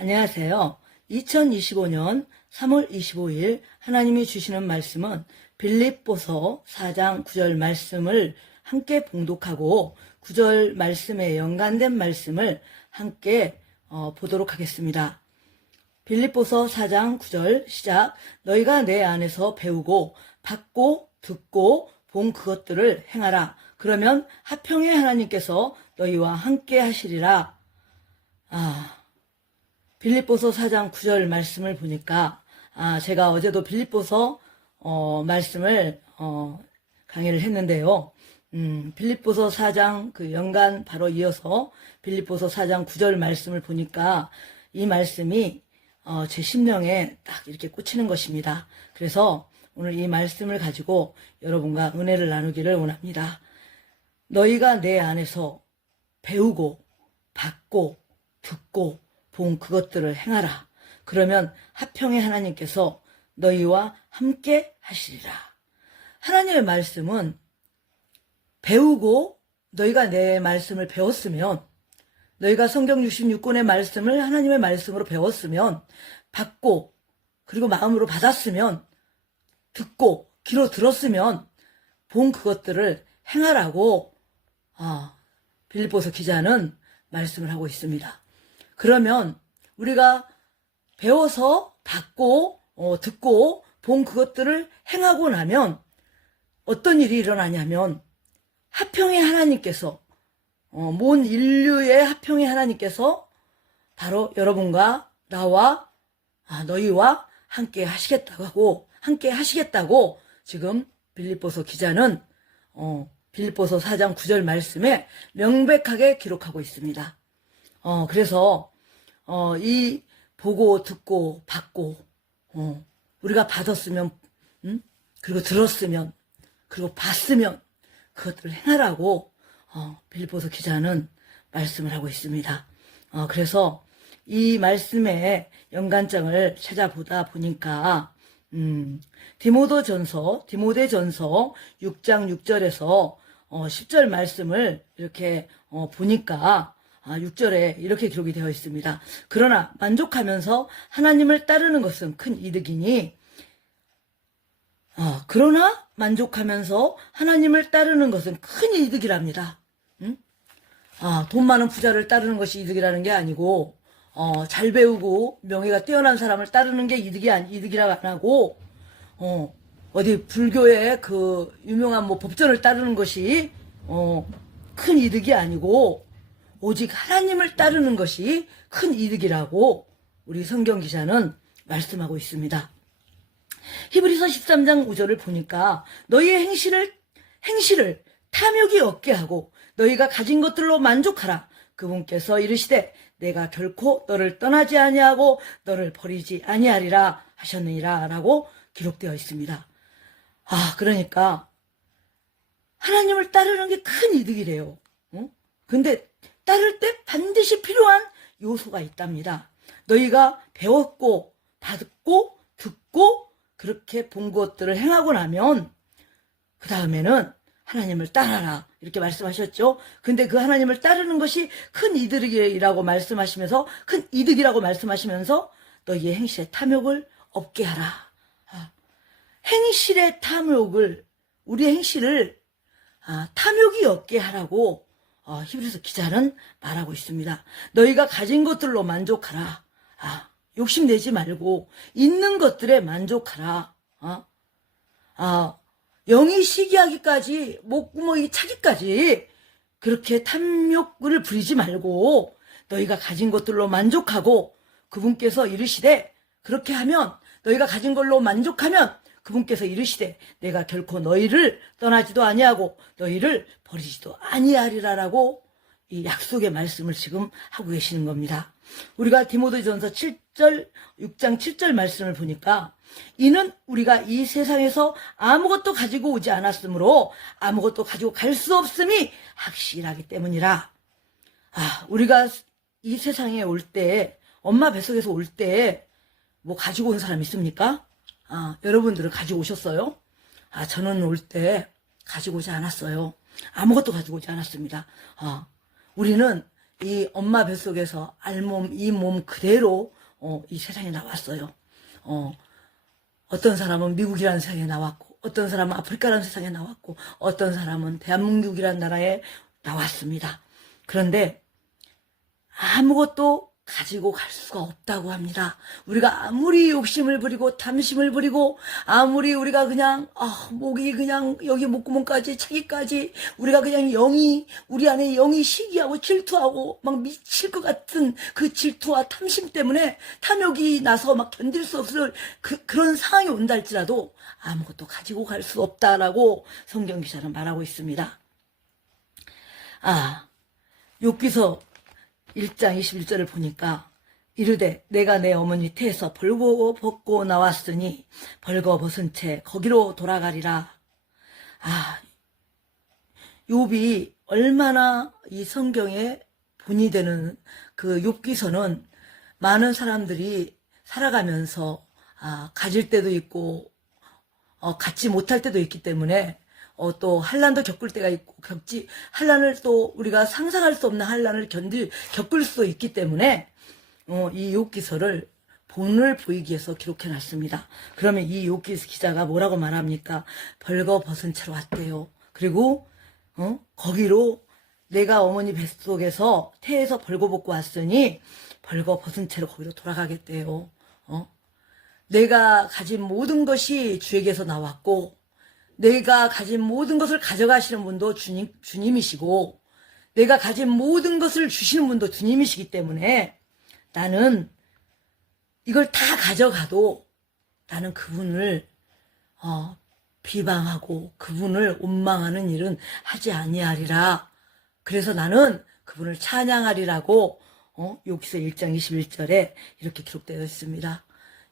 안녕하세요. 2025년 3월 25일 하나님이 주시는 말씀은 빌립보서 4장 9절 말씀을 함께 봉독하고 9절 말씀에 연관된 말씀을 함께 보도록 하겠습니다. 빌립보서 4장 9절 시작. 너희가 내 안에서 배우고 받고 듣고 본 그것들을 행하라. 그러면 화평의 하나님께서 너희와 함께 하시리라. 빌립보서 4장 9절 말씀을 보니까 제가 어제도 빌립보서 말씀을 강의를 했는데요. 빌립보서 4장 그 연간 바로 이어서 빌립보서 4장 9절 말씀을 보니까 이 말씀이 제 심령에 딱 이렇게 꽂히는 것입니다. 그래서 오늘 이 말씀을 가지고 여러분과 은혜를 나누기를 원합니다. 너희가 내 안에서 배우고 받고 듣고 본 그것들을 행하라. 그러면 화평의 하나님께서 너희와 함께 하시리라. 하나님의 말씀은 배우고 너희가 내 말씀을 배웠으면, 너희가 성경 66권의 말씀을 하나님의 말씀으로 배웠으면, 받고 그리고 마음으로 받았으면, 듣고 귀로 들었으면 본 그것들을 행하라고 빌립보서 기자는 말씀을 하고 있습니다. 그러면 우리가 배워서 받고 듣고 본 그것들을 행하고 나면 어떤 일이 일어나냐면 화평의 하나님께서 모든 인류의 화평의 하나님께서 바로 여러분과 나와 너희와 함께 하시겠다고 지금 빌립보서 기자는 빌립보서 4장 9절 말씀에 명백하게 기록하고 있습니다. 그래서 이 보고 듣고 받고 우리가 받았으면 그리고 들었으면 그리고 봤으면 그것들을 행하라고 빌립보서 기자는 말씀을 하고 있습니다. 그래서 이 말씀의 연관장을 찾아보다 보니까 디모데전서 6장 6절에서 10절 말씀을 이렇게 보니까 6절에 이렇게 기록이 되어 있습니다. 그러나 만족하면서 하나님을 따르는 것은 큰 이득이니 그러나 만족하면서 하나님을 따르는 것은 큰 이득이랍니다. 돈 많은 부자를 따르는 것이 이득이라는 게 아니고 잘 배우고 명예가 뛰어난 사람을 따르는 게 이득이라고 안 하고 어디 불교의 그 유명한 법전을 따르는 것이 큰 이득이 아니고 오직 하나님을 따르는 것이 큰 이득이라고 우리 성경 기자는 말씀하고 있습니다. 히브리서 13장 5절을 보니까 너희의 행실을 탐욕이 없게 하고 너희가 가진 것들로 만족하라. 그분께서 이르시되 내가 결코 너를 떠나지 아니하고 너를 버리지 아니하리라 하셨느니라 라고 기록되어 있습니다. 그러니까 하나님을 따르는 게 큰 이득이래요. 근데 따를 때 반드시 필요한 요소가 있답니다. 너희가 배웠고 받고 듣고 그렇게 본 것들을 행하고 나면 그 다음에는 하나님을 따라라 이렇게 말씀하셨죠. 근데 그 하나님을 따르는 것이 큰 이득이라고 말씀하시면서 너희의 행실에 탐욕을 없게 하라. 행실의 탐욕을, 우리의 행실을 탐욕이 없게 하라고 히브리서 기자는 말하고 있습니다. 너희가 가진 것들로 만족하라. 욕심내지 말고 있는 것들에 만족하라. 영이 시기하기까지 목구멍이 차기까지 그렇게 탐욕을 부리지 말고 너희가 가진 것들로 만족하고 그분께서 이르시되 그렇게 하면 너희가 가진 걸로 만족하면 그분께서 이르시되 내가 결코 너희를 떠나지도 아니하고 너희를 버리지도 아니하리라라고 이 약속의 말씀을 지금 하고 계시는 겁니다. 우리가 디모데전서 6장 7절 말씀을 보니까 이는 우리가 이 세상에서 아무것도 가지고 오지 않았으므로 아무것도 가지고 갈 수 없음이 확실하기 때문이라. 우리가 이 세상에 올 때, 엄마 뱃속에서 올 때 뭐 가지고 온 사람 있습니까? 여러분들은 가지고 오셨어요? 저는 올 때 가지고 오지 않았어요. 아무것도 가지고 오지 않았습니다. 우리는 이 엄마 뱃속에서 알몸, 이 몸 그대로 이 세상에 나왔어요. 어떤 사람은 미국이라는 세상에 나왔고, 어떤 사람은 아프리카라는 세상에 나왔고, 어떤 사람은 대한민국이라는 나라에 나왔습니다. 그런데 아무것도 가지고 갈 수가 없다고 합니다. 우리가 아무리 욕심을 부리고 탐심을 부리고 아무리 우리가 그냥 목이 그냥 여기 목구멍까지 차기까지 우리가 그냥 우리 안에 영이 시기하고 질투하고 막 미칠 것 같은 그 질투와 탐심 때문에 탐욕이 나서 막 견딜 수 없을 그런 상황이 온다 할지라도 아무것도 가지고 갈 수 없다라고 성경 기자는 말하고 있습니다. 욥기서 1장 21절을 보니까 이르되 내가 내 어머니 태에서 벌거벗고 나왔으니 벌거벗은 채 거기로 돌아가리라. 욥이 얼마나 이 성경에 본이 되는 그 욥기서는 많은 사람들이 살아가면서 가질 때도 있고 갖지 못할 때도 있기 때문에 또 환난도 겪을 때가 있고 환난을 또 우리가 상상할 수 없는 환난을 겪을 수 있기 때문에 이 욥기서를 본을 보이기 위해서 기록해 놨습니다. 그러면 이 욥기 기자가 뭐라고 말합니까? 벌거벗은 채로 왔대요. 그리고 거기로 내가 어머니 뱃속에서 태에서 벌거벗고 왔으니 벌거벗은 채로 거기로 돌아가겠대요. 내가 가진 모든 것이 주에게서 나왔고 내가 가진 모든 것을 가져가시는 분도 주님이시고 내가 가진 모든 것을 주시는 분도 주님이시기 때문에 나는 이걸 다 가져가도 나는 그분을 비방하고 그분을 원망하는 일은 하지 아니하리라. 그래서 나는 그분을 찬양하리라고 욥기서 1장 21절에 이렇게 기록되어 있습니다.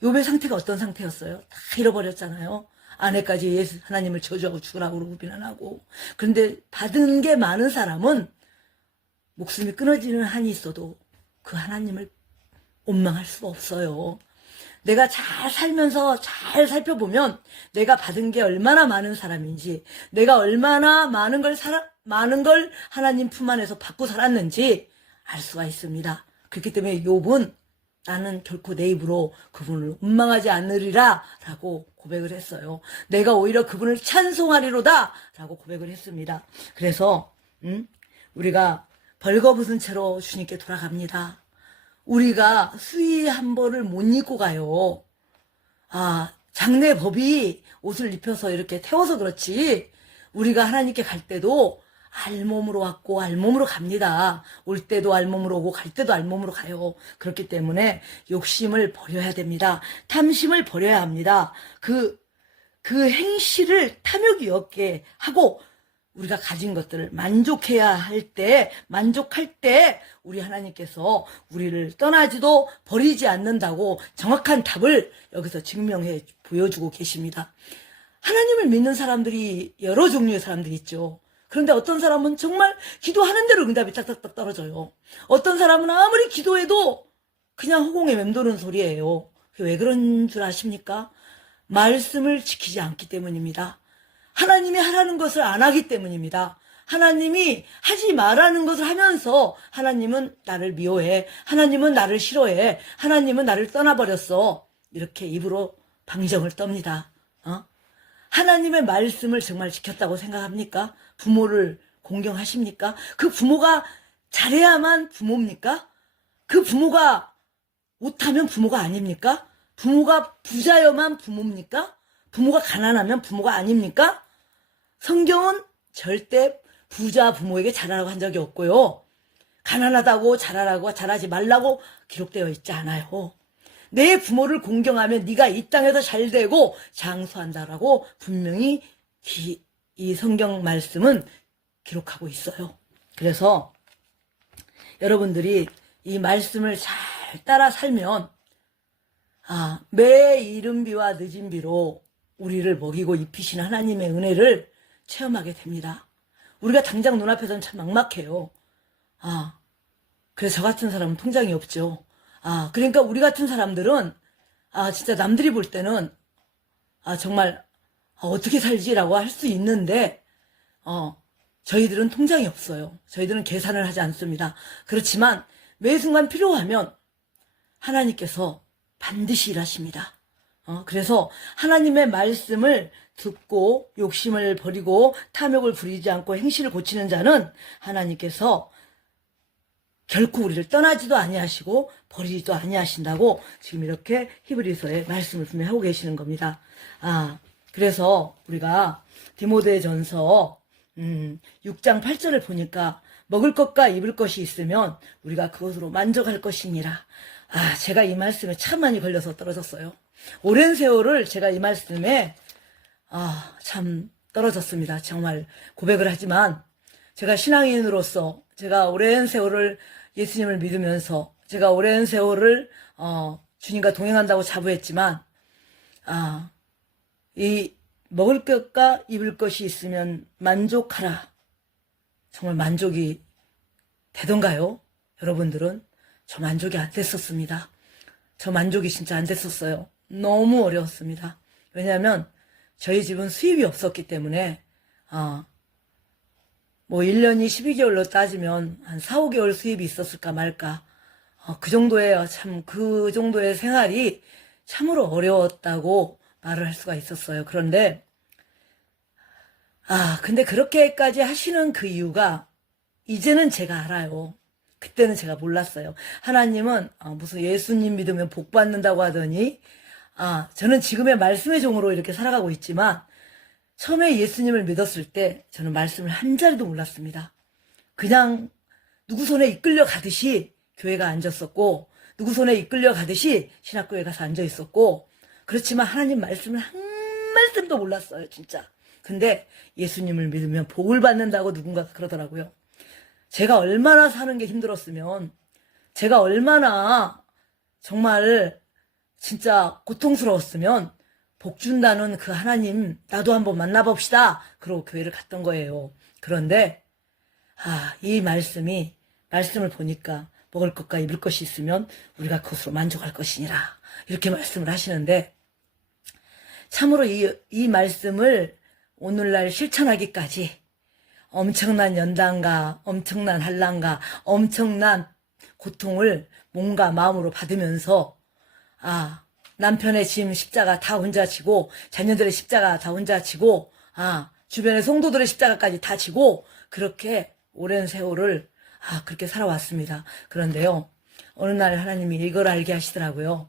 욥의 상태가 어떤 상태였어요? 다 잃어버렸잖아요. 아내까지 하나님을 저주하고 죽으라고 그러고 비난하고. 그런데 받은 게 많은 사람은 목숨이 끊어지는 한이 있어도 그 하나님을 원망할 수 없어요. 내가 잘 살면서 잘 살펴보면 내가 받은 게 얼마나 많은 사람인지, 내가 얼마나 많은 걸 하나님 품 안에서 받고 살았는지 알 수가 있습니다. 그렇기 때문에 욥은 나는 결코 내 입으로 그분을 원망하지 않으리라 라고 고백을 했어요. 내가 오히려 그분을 찬송하리로다 라고 고백을 했습니다. 그래서 우리가 벌거벗은 채로 주님께 돌아갑니다. 우리가 수의 한 벌을 못 입고 가요. 장례법이 옷을 입혀서 이렇게 태워서 그렇지 우리가 하나님께 갈 때도 알몸으로 왔고 알몸으로 갑니다. 올 때도 알몸으로 오고 갈 때도 알몸으로 가요. 그렇기 때문에 욕심을 버려야 됩니다. 탐심을 버려야 합니다. 그 행실을 탐욕이 없게 하고 우리가 가진 것들을 만족할 때 우리 하나님께서 우리를 떠나지도 버리지 않는다고 정확한 답을 여기서 증명해 보여주고 계십니다. 하나님을 믿는 사람들이 여러 종류의 사람들이 있죠. 그런데 어떤 사람은 정말 기도하는 대로 응답이 딱딱딱 떨어져요. 어떤 사람은 아무리 기도해도 그냥 허공에 맴도는 소리예요. 왜 그런 줄 아십니까? 말씀을 지키지 않기 때문입니다. 하나님이 하라는 것을 안 하기 때문입니다. 하나님이 하지 말라는 것을 하면서 하나님은 나를 미워해. 하나님은 나를 싫어해. 하나님은 나를 떠나버렸어. 이렇게 입으로 방정을 떱니다. 하나님의 말씀을 정말 지켰다고 생각합니까? 부모를 공경하십니까? 그 부모가 잘해야만 부모입니까? 그 부모가 못하면 부모가 아닙니까? 부모가 부자여만 부모입니까? 부모가 가난하면 부모가 아닙니까? 성경은 절대 부자 부모에게 잘하라고 한 적이 없고요. 가난하다고 잘하지 말라고 기록되어 있지 않아요. 내 부모를 공경하면 네가 이 땅에서 잘되고 장수한다라고 분명히 이 성경 말씀은 기록하고 있어요. 그래서 여러분들이 이 말씀을 잘 따라 살면 매 이른 비와 늦은 비로 우리를 먹이고 입히시는 하나님의 은혜를 체험하게 됩니다. 우리가 당장 눈앞에서는 참 막막해요. 그래서 저 같은 사람은 통장이 없죠. 그러니까 우리 같은 사람들은 진짜 남들이 볼 때는 정말 어떻게 살지라고 할 수 있는데 저희들은 통장이 없어요. 저희들은 계산을 하지 않습니다. 그렇지만 매 순간 필요하면 하나님께서 반드시 일하십니다. 그래서 하나님의 말씀을 듣고 욕심을 버리고 탐욕을 부리지 않고 행실을 고치는 자는 하나님께서 결코 우리를 떠나지도 아니하시고 버리지도 아니하신다고 지금 이렇게 히브리서에 말씀을 분명히 하고 계시는 겁니다. 그래서 우리가 디모데전서 6장 8절을 보니까 먹을 것과 입을 것이 있으면 우리가 그것으로 만족할 것이니라. 제가 이 말씀에 참 많이 걸려서 떨어졌어요. 오랜 세월을 제가 이 말씀에 참 떨어졌습니다. 정말 고백을 하지만 제가 신앙인으로서 제가 오랜 세월을 예수님을 믿으면서 제가 오랜 세월을 주님과 동행한다고 자부했지만 이 먹을 것과 입을 것이 있으면 만족하라. 정말 만족이 되던가요? 여러분들은? 저 만족이 안 됐었습니다. 저 만족이 진짜 안 됐었어요. 너무 어려웠습니다. 왜냐하면 저희 집은 수입이 없었기 때문에 뭐 1년이 12개월로 따지면 한 4, 5개월 수입이 있었을까 말까. 그 정도의 생활이 참으로 어려웠다고 말을 할 수가 있었어요. 그런데 근데 그렇게까지 하시는 그 이유가 이제는 제가 알아요. 그때는 제가 몰랐어요. 하나님은 무슨 예수님 믿으면 복 받는다고 하더니 저는 지금의 말씀의 종으로 이렇게 살아가고 있지만 처음에 예수님을 믿었을 때 저는 말씀을 한 자리도 몰랐습니다. 그냥 누구 손에 이끌려 가듯이 교회가 앉았었고 누구 손에 이끌려 가듯이 신학교에 가서 앉아 있었고 그렇지만 하나님 말씀을 한 말씀도 몰랐어요. 진짜. 근데 예수님을 믿으면 복을 받는다고 누군가가 그러더라고요. 제가 얼마나 사는 게 힘들었으면 제가 얼마나 정말 진짜 고통스러웠으면 복 준다는 그 하나님 나도 한번 만나봅시다. 그러고 교회를 갔던 거예요. 그런데 이 말씀을 보니까 먹을 것과 입을 것이 있으면 우리가 그것으로 만족할 것이니라. 이렇게 말씀을 하시는데 참으로 이 말씀을 오늘날 실천하기까지 엄청난 연단과 엄청난 한란과 엄청난 고통을 몸과 마음으로 받으면서 남편의 짐 십자가 다 혼자 지고 자녀들의 십자가 다 혼자 지고 주변의 성도들의 십자가까지 다 지고 그렇게 오랜 세월을 그렇게 살아왔습니다. 그런데요 어느 날 하나님이 이걸 알게 하시더라고요.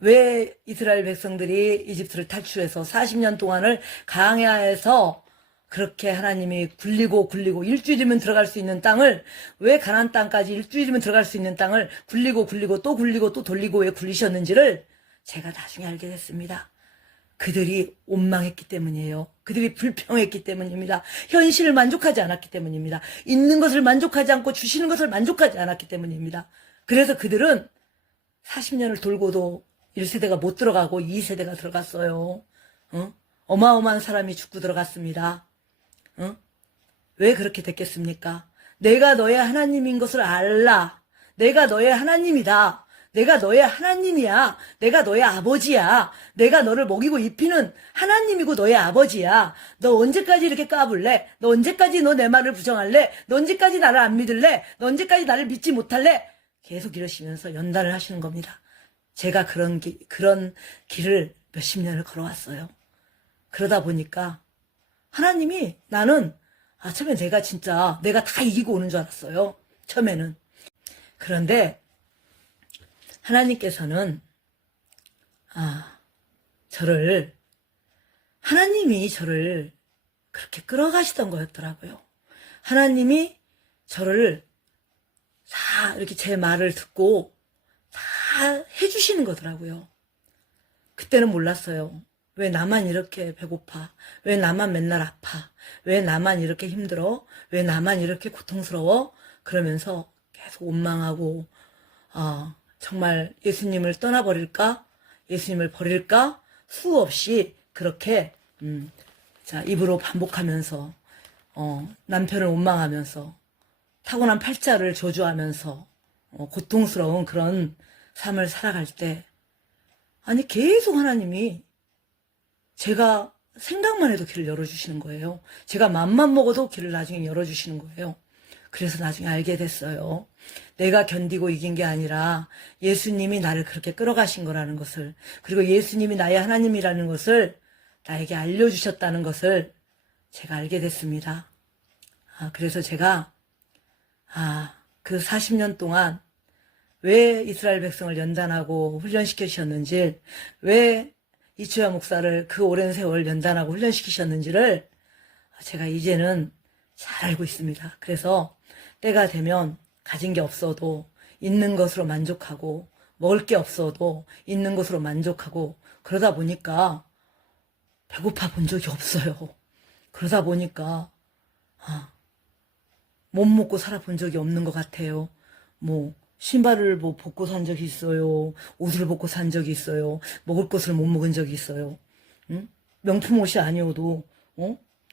왜 이스라엘 백성들이 이집트를 탈출해서 40년 동안을 광야에서 그렇게 하나님이 굴리고 일주일이면 들어갈 수 있는 땅을 왜 가나안 땅까지 일주일이면 들어갈 수 있는 땅을 굴리고 또 돌리고 왜 굴리셨는지를 제가 나중에 알게 됐습니다. 그들이 원망했기 때문이에요. 그들이 불평했기 때문입니다. 현실을 만족하지 않았기 때문입니다. 있는 것을 만족하지 않고 주시는 것을 만족하지 않았기 때문입니다. 그래서 그들은 40년을 돌고도 1세대가 못 들어가고 2세대가 들어갔어요. 어마어마한 사람이 죽고 들어갔습니다. 왜 그렇게 됐겠습니까? 내가 너의 하나님인 것을 알라. 내가 너의 하나님이다. 내가 너의 하나님이야. 내가 너의 아버지야. 내가 너를 먹이고 입히는 하나님이고 너의 아버지야. 너 언제까지 이렇게 까불래? 너 언제까지 너 내 말을 부정할래? 너 언제까지 나를 안 믿을래? 너 언제까지 나를 믿지 못할래? 계속 이러시면서 연단을 하시는 겁니다. 제가 그런 길을 몇십 년을 걸어왔어요. 그러다 보니까 하나님이 나는 처음에 내가 다 이기고 오는 줄 알았어요. 처음에는. 그런데 하나님께서는 하나님이 저를 그렇게 끌어가시던 거였더라고요. 하나님이 저를 다 이렇게 제 말을 듣고 다 해주시는 거더라고요. 그때는 몰랐어요. 왜 나만 이렇게 배고파? 왜 나만 맨날 아파? 왜 나만 이렇게 힘들어? 왜 나만 이렇게 고통스러워? 그러면서 계속 원망하고 정말 예수님을 떠나버릴까? 예수님을 버릴까? 수없이 그렇게 입으로 반복하면서 남편을 원망하면서 타고난 팔자를 저주하면서 고통스러운 그런 삶을 살아갈 때 계속 하나님이 제가 생각만 해도 길을 열어주시는 거예요. 제가 맘만 먹어도 길을 나중에 열어주시는 거예요. 그래서 나중에 알게 됐어요. 내가 견디고 이긴 게 아니라 예수님이 나를 그렇게 끌어가신 거라는 것을, 그리고 예수님이 나의 하나님이라는 것을 나에게 알려주셨다는 것을 제가 알게 됐습니다. 그래서 제가 그 40년 동안 왜 이스라엘 백성을 연단하고 훈련시키셨는지, 왜 이초야 목사를 그 오랜 세월 연단하고 훈련시키셨는지를 제가 이제는 잘 알고 있습니다. 그래서 때가 되면 가진 게 없어도 있는 것으로 만족하고, 먹을 게 없어도 있는 것으로 만족하고, 그러다 보니까 배고파 본 적이 없어요. 그러다 보니까 못 먹고 살아본 적이 없는 것 같아요. 신발을 벗고 산 적이 있어요. 옷을 벗고 산 적이 있어요. 먹을 것을 못 먹은 적이 있어요. 응? 명품 옷이 아니어도,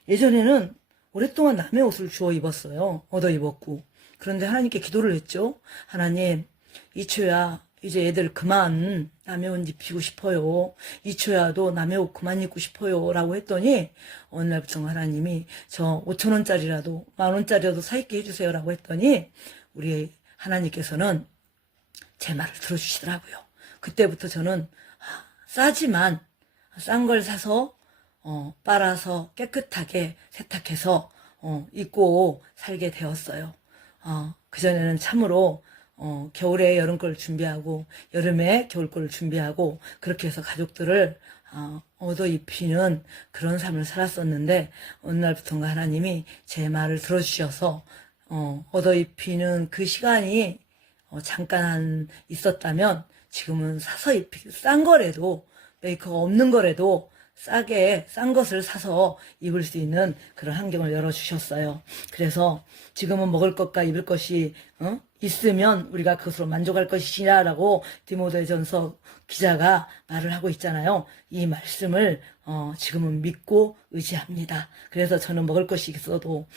예전에는 오랫동안 남의 옷을 주워 입었어요. 얻어 입었고. 그런데 하나님께 기도를 했죠. 하나님, 이초야, 이제 애들 그만 남의 옷 입히고 싶어요. 이초야도 남의 옷 그만 입고 싶어요. 라고 했더니 어느 날부터 하나님이 저 5,000원짜리라도 10,000원짜리라도 사입게 해주세요. 라고 했더니 우리 하나님께서는 제 말을 들어주시더라고요. 그때부터 저는 싸지만 싼 걸 사서 빨아서 깨끗하게 세탁해서 입고 살게 되었어요. 그전에는 참으로 겨울에 여름 걸 준비하고 여름에 겨울 걸 준비하고 그렇게 해서 가족들을 얻어 입히는 그런 삶을 살았었는데 어느 날부터인가 하나님이 제 말을 들어주셔서 얻어 입히는 그 시간이 잠깐 있었다면 지금은 사서 입히기, 싼 거라도 메이커가 없는 거라도 싸게 싼 것을 사서 입을 수 있는 그런 환경을 열어주셨어요. 그래서 지금은 먹을 것과 입을 것이 있으면 우리가 그것으로 만족할 것이라고 디모데전서 기자가 말을 하고 있잖아요. 이 말씀을 지금은 믿고 의지합니다. 그래서 저는 먹을 것이 있어도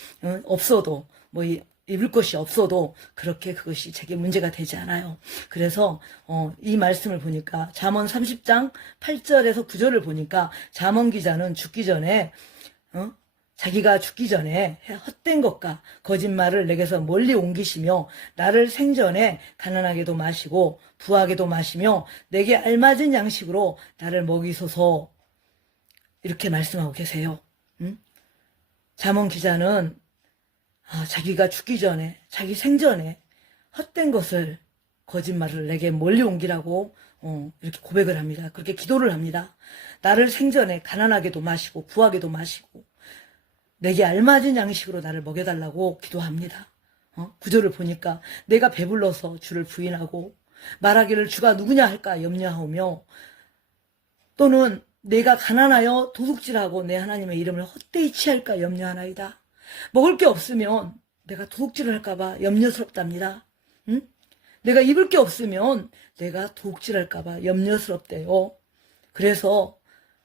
없어도 입을 것이 없어도 그렇게 그것이 제게 문제가 되지 않아요. 그래서 이 말씀을 보니까 잠언 30장 8절에서 9절을 보니까 잠언 기자는 죽기 전에 자기가 죽기 전에 헛된 것과 거짓말을 내게서 멀리 옮기시며 나를 생전에 가난하게도 마시고 부하게도 마시며 내게 알맞은 양식으로 나를 먹이소서, 이렇게 말씀하고 계세요. 잠언 기자는 자기가 죽기 전에, 자기 생전에 헛된 것을, 거짓말을 내게 멀리 옮기라고 이렇게 고백을 합니다. 그렇게 기도를 합니다. 나를 생전에 가난하게도 마시고 부하게도 마시고 내게 알맞은 양식으로 나를 먹여달라고 기도합니다. 구절을 보니까 내가 배불러서 주를 부인하고 말하기를 주가 누구냐 할까 염려하오며, 또는 내가 가난하여 도둑질하고 내 하나님의 이름을 헛되이 취할까 염려하나이다. 먹을 게 없으면 내가 도둑질을 할까봐 염려스럽답니다. 내가 입을 게 없으면 내가 도둑질할까봐 염려스럽대요. 그래서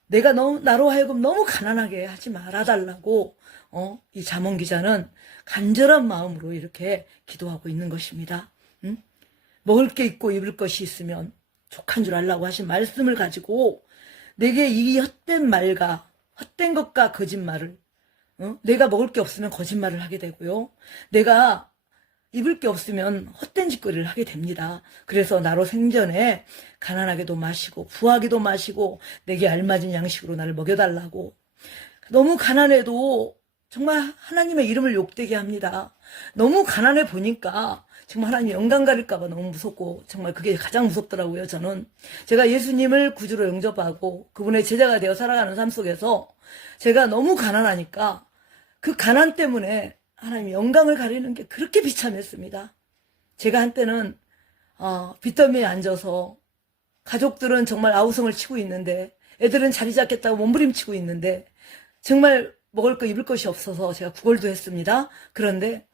내가 나로 하여금 너무 가난하게 하지 말아달라고 이 잠언 기자는 간절한 마음으로 이렇게 기도하고 있는 것입니다. 먹을 게 있고 입을 것이 있으면 족한 줄 알라고 하신 말씀을 가지고 내게 이 헛된 말과 헛된 것과 거짓말을, 내가 먹을 게 없으면 거짓말을 하게 되고요. 내가 입을 게 없으면 헛된 짓거리를 하게 됩니다. 그래서 나로 생전에 가난하게도 마시고 부하게도 마시고 내게 알맞은 양식으로 나를 먹여달라고. 너무 가난해도 정말 하나님의 이름을 욕되게 합니다. 너무 가난해 보니까 정말 하나님 영광 가릴까봐 너무 무섭고, 정말 그게 가장 무섭더라고요. 저는 제가 예수님을 구주로 영접하고 그분의 제자가 되어 살아가는 삶 속에서 제가 너무 가난하니까 그 가난 때문에 하나님 영광을 가리는 게 그렇게 비참했습니다. 제가 한때는 빚더미에 앉아서 가족들은 정말 아우성을 치고 있는데, 애들은 자리 잡겠다고 몸부림치고 있는데 정말 먹을 거 입을 것이 없어서 제가 구걸도 했습니다. 그런데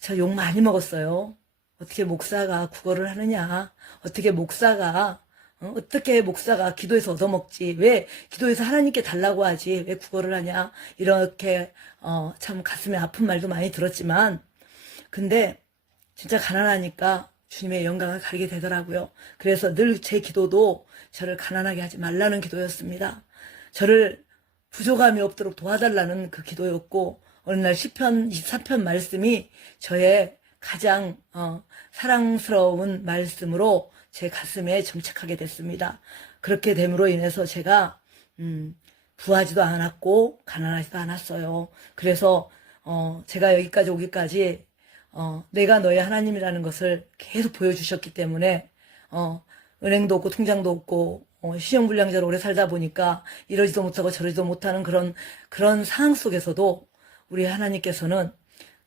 저 욕 많이 먹었어요. 어떻게 목사가 구걸을 하느냐, 어떻게 목사가 기도해서 얻어먹지, 왜 기도해서 하나님께 달라고 하지, 왜 구걸을 하냐, 이렇게 참 가슴에 아픈 말도 많이 들었지만, 근데 진짜 가난하니까 주님의 영광을 가리게 되더라고요. 그래서 늘 제 기도도 저를 가난하게 하지 말라는 기도였습니다. 저를 부족함이 없도록 도와달라는 그 기도였고, 어느 날 시편 24편 말씀이 저의 가장 사랑스러운 말씀으로 제 가슴에 정착하게 됐습니다. 그렇게 됨으로 인해서 제가 부하지도 않았고 가난하지도 않았어요. 그래서 제가 여기까지 오기까지 내가 너의 하나님이라는 것을 계속 보여주셨기 때문에 은행도 없고 통장도 없고 신용불량자로 오래 살다 보니까 이러지도 못하고 저러지도 못하는 그런 상황 속에서도 우리 하나님께서는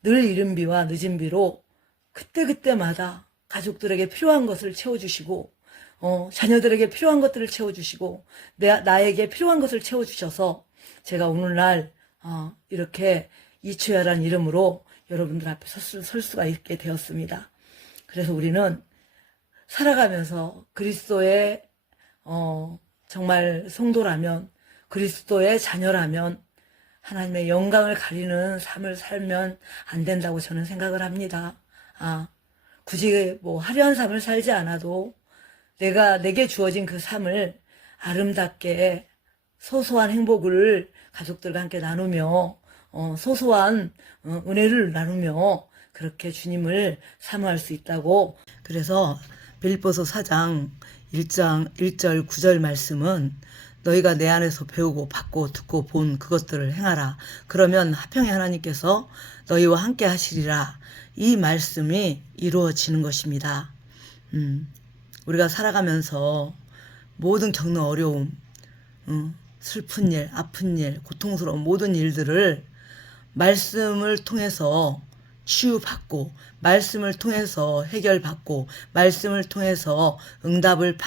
늘 이른 비와 늦은 비로 그때그때마다 가족들에게 필요한 것을 채워주시고 자녀들에게 필요한 것들을 채워주시고 나에게 필요한 것을 채워주셔서 제가 오늘날 이렇게 이초야란 이름으로 여러분들 앞에 설 수가 있게 되었습니다. 그래서 우리는 살아가면서 그리스도의 정말 성도라면, 그리스도의 자녀라면 하나님의 영광을 가리는 삶을 살면 안 된다고 저는 생각을 합니다. 굳이 뭐 화려한 삶을 살지 않아도 내게 주어진 그 삶을 아름답게 소소한 행복을 가족들과 함께 나누며 소소한 은혜를 나누며 그렇게 주님을 사모할 수 있다고. 그래서 빌립보서 4장 1절 9절 말씀은 너희가 내 안에서 배우고 받고 듣고 본 그것들을 행하라. 그러면 화평의 하나님께서 너희와 함께 하시리라. 이 말씀이 이루어지는 것입니다. 우리가 살아가면서 모든 겪는 어려움, 슬픈 일, 아픈 일, 고통스러운 모든 일들을 말씀을 통해서 치유받고, 말씀을 통해서 해결받고, 말씀을 통해서 응답을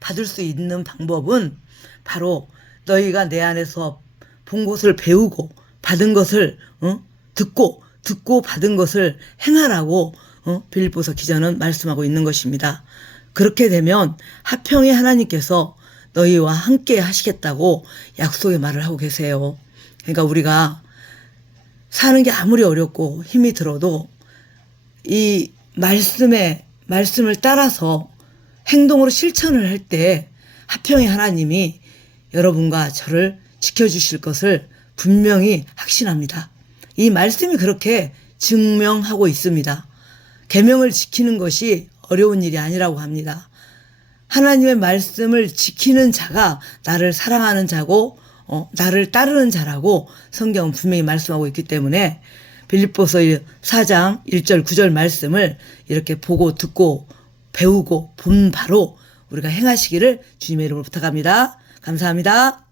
받을 수 있는 방법은 바로 너희가 내 안에서 본 것을 배우고 받은 것을 듣고 받은 것을 행하라고 빌립보서 기자는 말씀하고 있는 것입니다. 그렇게 되면 화평의 하나님께서 너희와 함께 하시겠다고 약속의 말을 하고 계세요. 그러니까 우리가 사는 게 아무리 어렵고 힘이 들어도 이 말씀을 따라서 행동으로 실천을 할 때 화평의 하나님이 여러분과 저를 지켜주실 것을 분명히 확신합니다. 이 말씀이 그렇게 증명하고 있습니다. 계명을 지키는 것이 어려운 일이 아니라고 합니다. 하나님의 말씀을 지키는 자가 나를 사랑하는 자고 나를 따르는 자라고 성경은 분명히 말씀하고 있기 때문에 빌립보서 4장 1절 9절 말씀을 이렇게 보고 듣고 배우고 본 바로 우리가 행하시기를 주님의 이름으로 부탁합니다. 감사합니다.